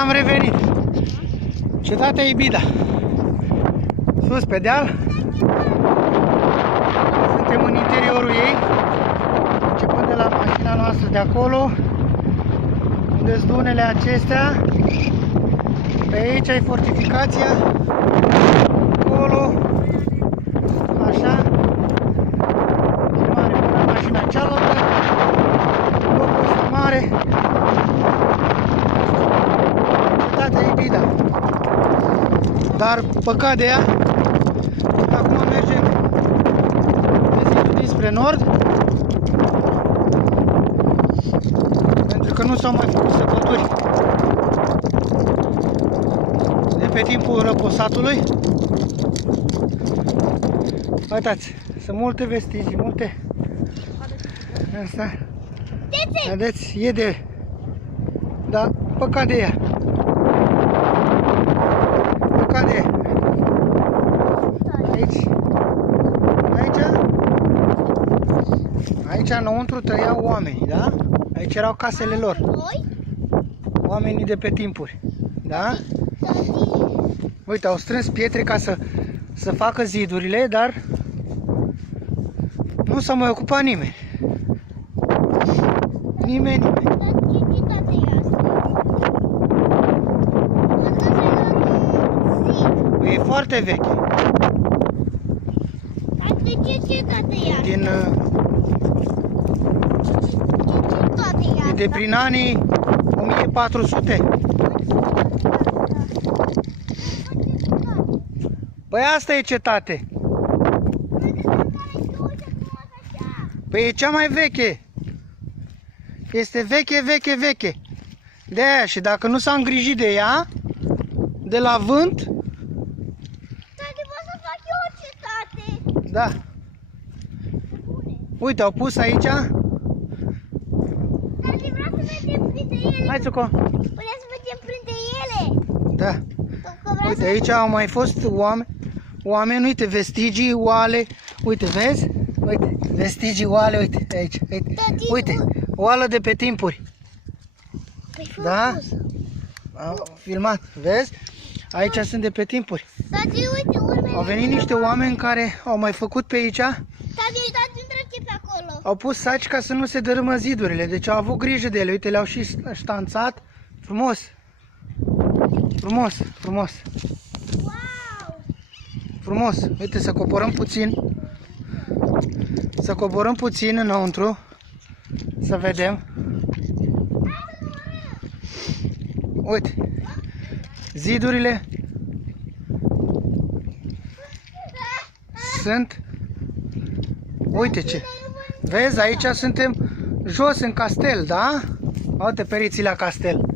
Am revenit. Cetatea Ibida. Sus pe deal. Suntem în interiorul ei. Începând de la mașina noastră de acolo. Unde sunt dunele acestea. Pe aici ai fortificația. Acolo. Așa. E mare până la mașina cealaltă. Locul ăsta mare. Cetatea Ibida. Dar păcat de ea. Acum mergem pe zidul dinspre nord. Pentru că nu s-au mai făcut săpături de pe timpul răposatului. Uitați, sunt multe vestigii, multe. Asta. Vedeți, e de... Dar păcat de ea. Păcat de ea. Aici înăuntru trăiau oamenii, da? Aici erau casele lor. Oamenii de pe timpuri, da? Uite, au strâns pietre ca să facă zidurile, dar nu s-a mai ocupat nimeni. Nimeni. E foarte veche. De prin anii 1400. Păi asta e cetate. Păi e cea mai veche. Este veche, veche, veche. De aia, și dacă nu s-a îngrijit de ea, de la vânt. Tati, pot să fac eu o cetate? Da. Uite, au pus aici. Tati, vreau să mergem printre ele. Hai, Țuco. Vreau să mergem printre ele. Da. Uite, aici au mai fost oameni, uite, vestigii, oale. Uite, vezi? Uite, vestigii, oale, uite, aici. Uite, uite, oală de pe timpuri. Da? Am filmat, vezi? Aici sunt de pe timpuri. Tati, uite, urmele. Au venit niște oameni care au mai făcut pe aici. Tati, uitați ce pe acolo. Au pus saci ca să nu se dărâmă zidurile, deci au avut grijă de ele. Uite, le-au și ștanțat. Frumos. Frumos, frumos. Wow! Frumos. Uite, să coborăm puțin. Să coborăm puțin înăuntru. Să vedem. Uite. Zidurile sunt. Uite ce. Vezi, aici suntem jos în castel, da? Uite periții la castel.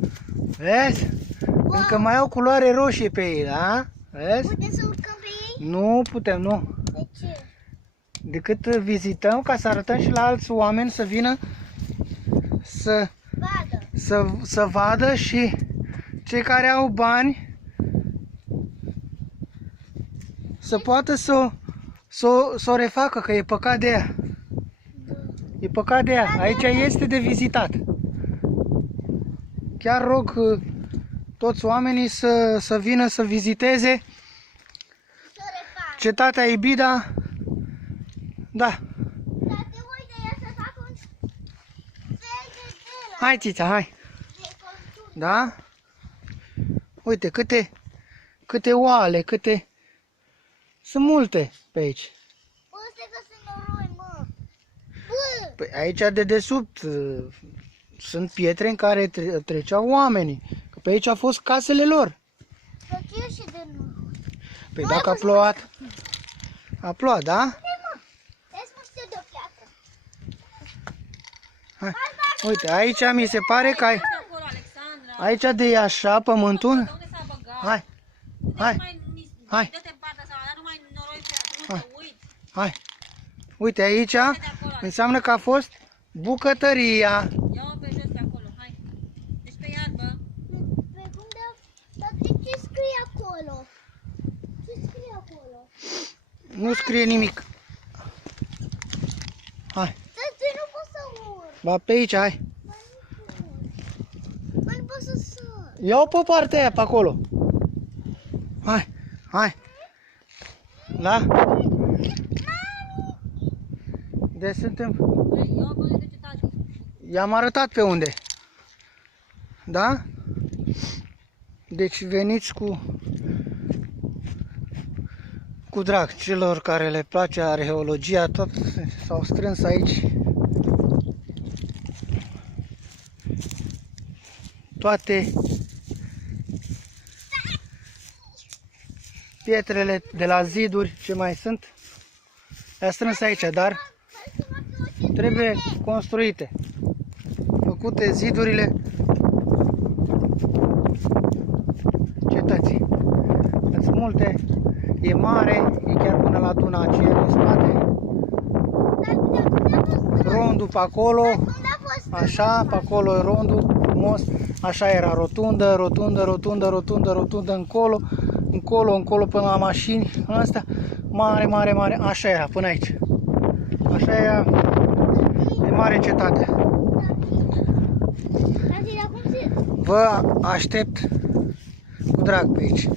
Vezi? Încă mai au culoare roșie pe ei, da? Vezi? Putem să urcăm pe ei? Nu putem, nu. De ce? Decât vizităm ca să arătăm și la alți oameni să vină să vadă și cei care au bani să poată să o refacă, că e păcat de ea. E păcat de ea. Aici este de vizitat. Chiar rog toți oamenii să vină să viziteze cetatea Ibida. Da. Tati, uite, ia să fac un fel de tela. Hai, Țița, hai. Da? Uite, câte oale, câte... Sunt multe pe aici. Bă, stai că sunt noroi, mă. Bă! Păi aici de desubt sunt pietre în care treceau oamenii. Că pe aici au fost casele lor. Să fie și de noroi. Păi dacă a plouat... A plouat, da? Hai să mă de o piatră. Hai. Uite, aici mi se pare că ai... Aici de e așa pământul. Hai. Hai. Hai. Hai. Uite, aici înseamnă că a fost bucătăria. Ia-o pe jos de acolo, hai. Deci pe iarbă. Pe cum de... Dar ce scrie acolo? Ce scrie acolo? Nu scrie nimic. Hai. Tati, nu pot să urc. Ba pe aici, hai. Mai nu pot să sar. Ia-o pe partea aia, pe acolo. Hai, hai. Da? Deci suntem... Hai, ia acolo de tati. I-am arătat pe unde. Da? Deci veniți cu drag. Celor care le place arheologia, tot s-au strâns aici. Toate pietrele de la ziduri, ce mai sunt, le-a strâns aici, dar trebuie construite. Făcute zidurile cetății. Sunt multe, e mare, e chiar până la duna aceea din spate. Rondul pe acolo, așa, pe acolo e rondul frumos, așa era rotundă, rotundă, rotundă, rotundă, rotundă, încolo, încolo, încolo până la mașini, asta, mare, mare, mare, așa era până aici. Așa era de mare cetate. Tati, dar cum se... Vă aștept cu drag pe aici.